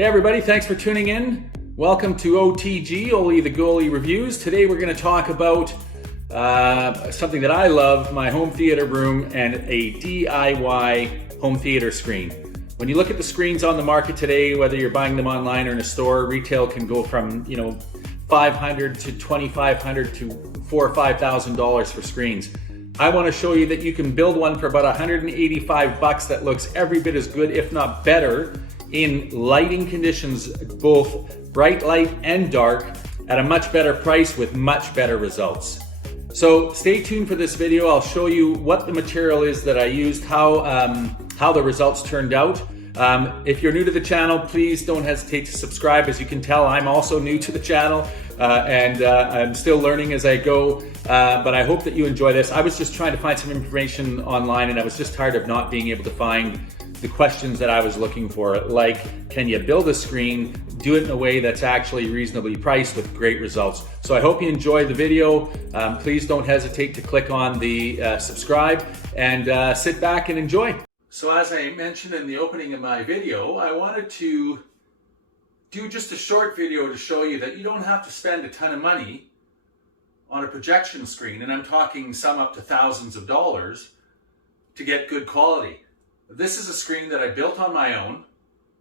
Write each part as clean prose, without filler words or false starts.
Hey everybody, thanks for tuning in. Welcome to OTG, Oli the Goalie Reviews. Today we're going to talk about something that I love, my home theater room and a DIY home theater screen. When you look at the screens on the market today, whether you're buying them online or in a store, retail can go from $500 to $2,500 to $4,000 or $5,000 for screens. I want to show you that you can build one for about $185 that looks every bit as good, if not better, in lighting conditions, both bright light and dark, at a much better price with much better results. So stay tuned for this video. I'll show you what the material is that I used, how the results turned out. If you're new to the channel, please don't hesitate to subscribe. As you can tell, I'm also new to the channel and I'm still learning as I go, but I hope that you enjoy this. I was just trying to find some information online and I was just tired of not being able to find the questions that I was looking for, like, can you build a screen, do it in a way that's actually reasonably priced with great results. So I hope you enjoy the video. Please don't hesitate to click on the subscribe and sit back and enjoy. So as I mentioned in the opening of my video, I wanted to do just a short video to show you that you don't have to spend a ton of money on a projection screen, and I'm talking some up to thousands of dollars, to get good quality. This is a screen that I built on my own,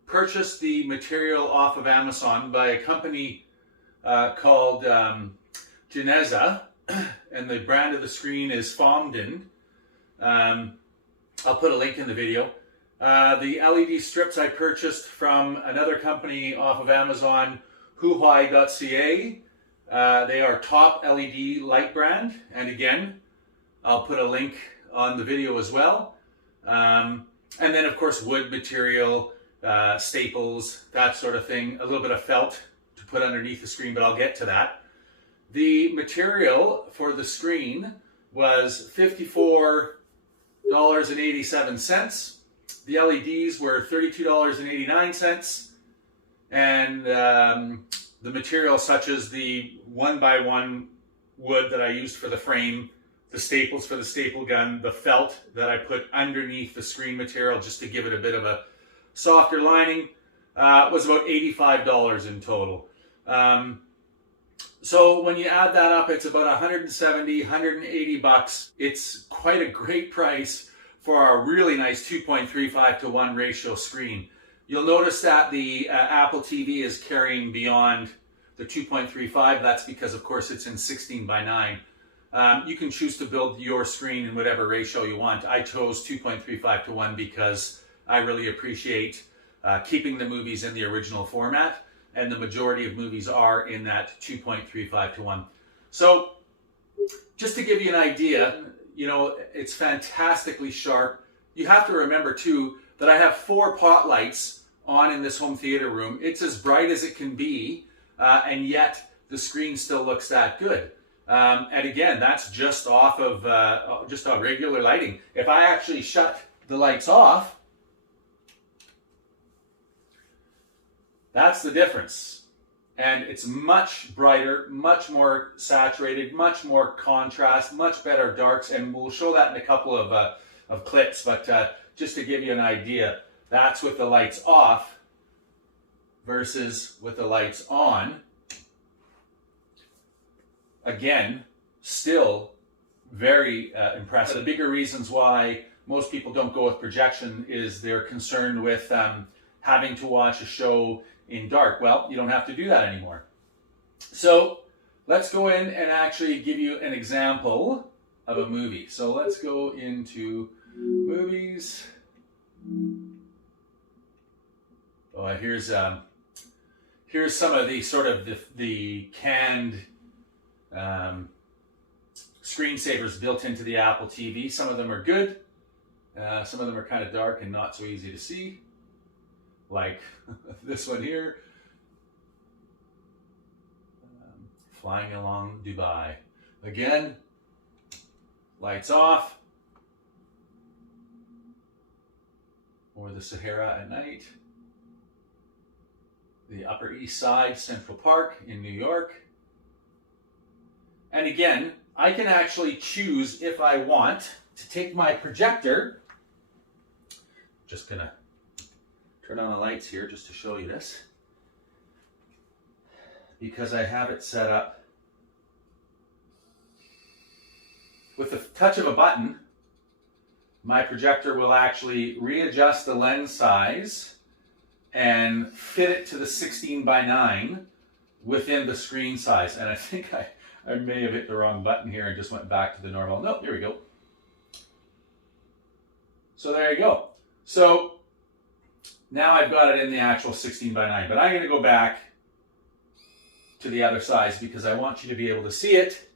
purchased the material off of Amazon by a company called Geneza, and the brand of the screen is Fomden. I'll put a link in the video. The LED strips I purchased from another company off of Amazon, Huawei.ca. They are top LED light brand, and again, I'll put a link on the video as well. And then of course wood material, staples, that sort of thing, a little bit of felt to put underneath the screen, but I'll get to that. The material for the screen was $54.87. The LEDs were $32.89, and the material such as the 1x1 wood that I used for the frame, the staples for the staple gun, the felt that I put underneath the screen material just to give it a bit of a softer lining, was about $85 in total. So when you add that up, it's about $170, $180. It's quite a great price for a really nice 2.35 to 1 ratio screen. You'll notice that the Apple TV is carrying beyond the 2.35. That's because, of course, it's in 16:9. You can choose to build your screen in whatever ratio you want. I chose 2.35 to 1 because I really appreciate keeping the movies in the original format, and the majority of movies are in that 2.35 to 1. So just to give you an idea, it's fantastically sharp. You have to remember too that I have 4 pot lights on in this home theater room. It's as bright as it can be, and yet the screen still looks that good. And again, that's just off of just on regular lighting. If I actually shut the lights off, that's the difference. And it's much brighter, much more saturated, much more contrast, much better darks, and we'll show that in a couple of clips. But just to give you an idea, that's with the lights off versus with the lights on. Again, still very impressive. The bigger reasons why most people don't go with projection is they're concerned with having to watch a show in dark. Well, you don't have to do that anymore. So let's go in and actually give you an example of a movie. So let's go into movies. Oh, here's some of the sort of the canned screensavers built into the Apple TV. Some of them are good. Some of them are kind of dark and not so easy to see. Like this one here. Flying along Dubai. Again, lights off. Or the Sahara at night. The Upper East Side, Central Park in New York. And again, I can actually choose if I want to take my projector. Just gonna turn on the lights here just to show you this. because I have it set up with the touch of a button. My projector will actually readjust the lens size and fit it to the 16:9 within the screen size. And I think I may have hit the wrong button here and just went back to the normal. No, here we go. So there you go. So now I've got it in the actual 16:9, but I'm going to go back to the other size because I want you to be able to see it.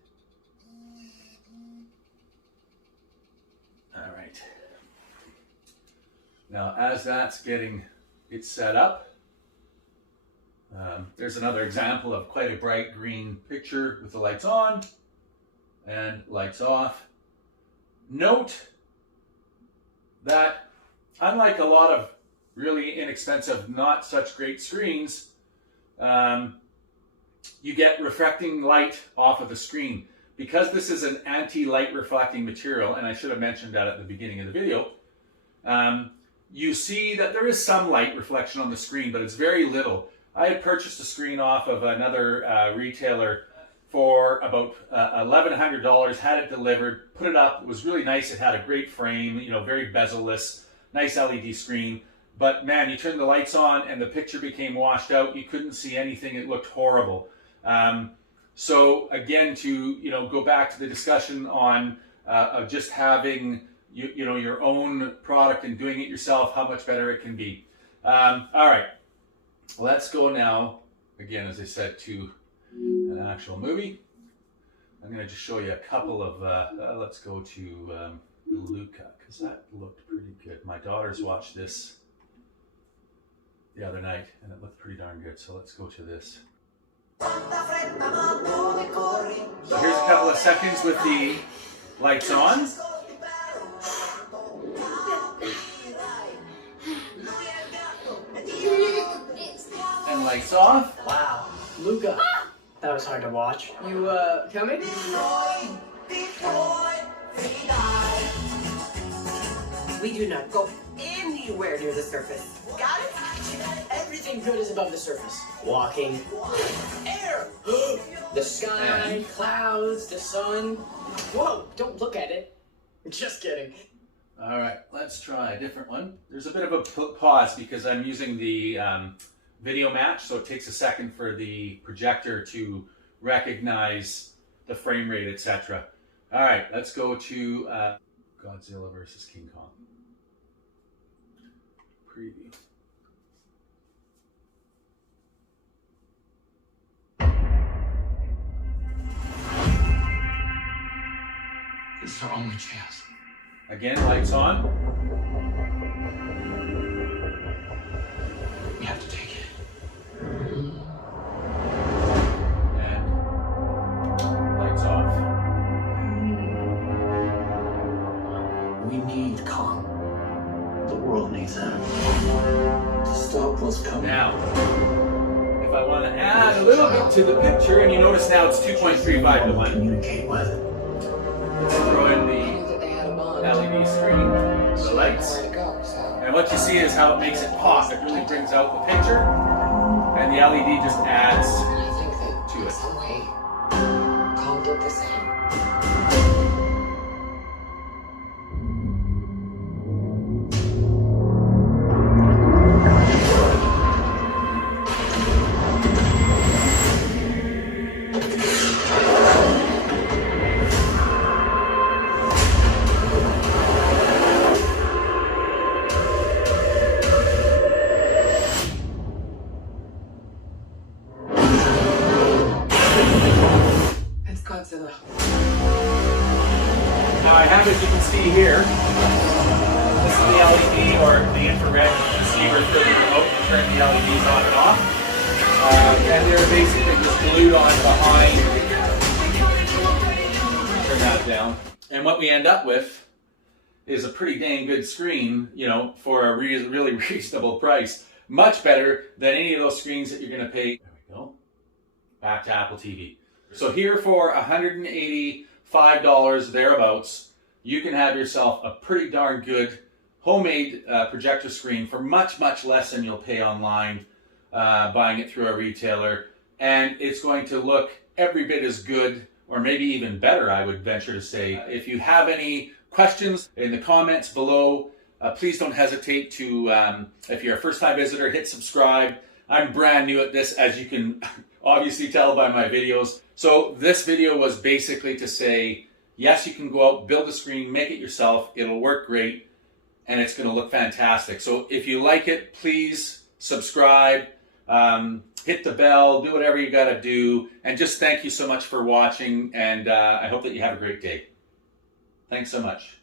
All right. Now, as that's getting it set up, there's another example of quite a bright green picture with the lights on and lights off. Note that unlike a lot of really inexpensive, not such great screens, you get reflecting light off of the screen. Because this is an anti-light reflecting material, and I should have mentioned that at the beginning of the video, you see that there is some light reflection on the screen, but it's very little. I had purchased a screen off of another retailer for about $1,100, had it delivered, put it up. It was really nice. It had a great frame, you know, very bezel-less, nice LED screen. But man, you turned the lights on and the picture became washed out. You couldn't see anything. It looked horrible. So again, to go back to the discussion on of just having your own product and doing it yourself, how much better it can be. All right, let's go now. Again, as I said, to an actual movie. I'm going to just show you a couple of. Let's go to Luca, because that looked pretty good. My daughters watched this the other night, and it looked pretty darn good. So let's go to this. So here's a couple of seconds with the lights on. And lights off. Wow. Luca. That was hard to watch. You, coming? We do not go anywhere near the surface. Got it? Everything good is above the surface. Walking, air, the sky, clouds, the sun. Whoa, don't look at it. Just kidding. All right, let's try a different one. There's a bit of a pause because I'm using the video match, so it takes a second for the projector to recognize the frame rate, etc. All right, let's go to Godzilla versus King Kong. Preview. This is our only chance. Again, lights on. We have to take it. And lights off. We need Kong. The world needs him. To stop what's coming. Now, if I want to add a little bit to the picture, and you notice now it's 2.35 to 1. Communicate with it. Let's throw in the LED screen, the lights, and what you see is how it makes it pop. It really brings out the picture, and the LED just adds to it. Kong did the same. Now I have, as you can see here, this is the LED or the infrared receiver for the remote to turn the LEDs on and off. And they're basically just glued on behind. Turn that down. And what we end up with is a pretty dang good screen, for a really reasonable price. Much better than any of those screens that you're going to pay. There we go. Back to Apple TV. So here for $185 thereabouts, you can have yourself a pretty darn good homemade projector screen for much, much less than you'll pay online buying it through a retailer. and it's going to look every bit as good, or maybe even better, I would venture to say. If you have any questions in the comments below, please don't hesitate to, if you're a first-time visitor, hit subscribe. I'm brand new at this, as you can obviously tell by my videos. So this video was basically to say, yes, you can go out, build a screen, make it yourself. It'll work great, and it's going to look fantastic. So if you like it, please subscribe, hit the bell, do whatever you got to do. And just thank you so much for watching, and I hope that you have a great day. Thanks so much.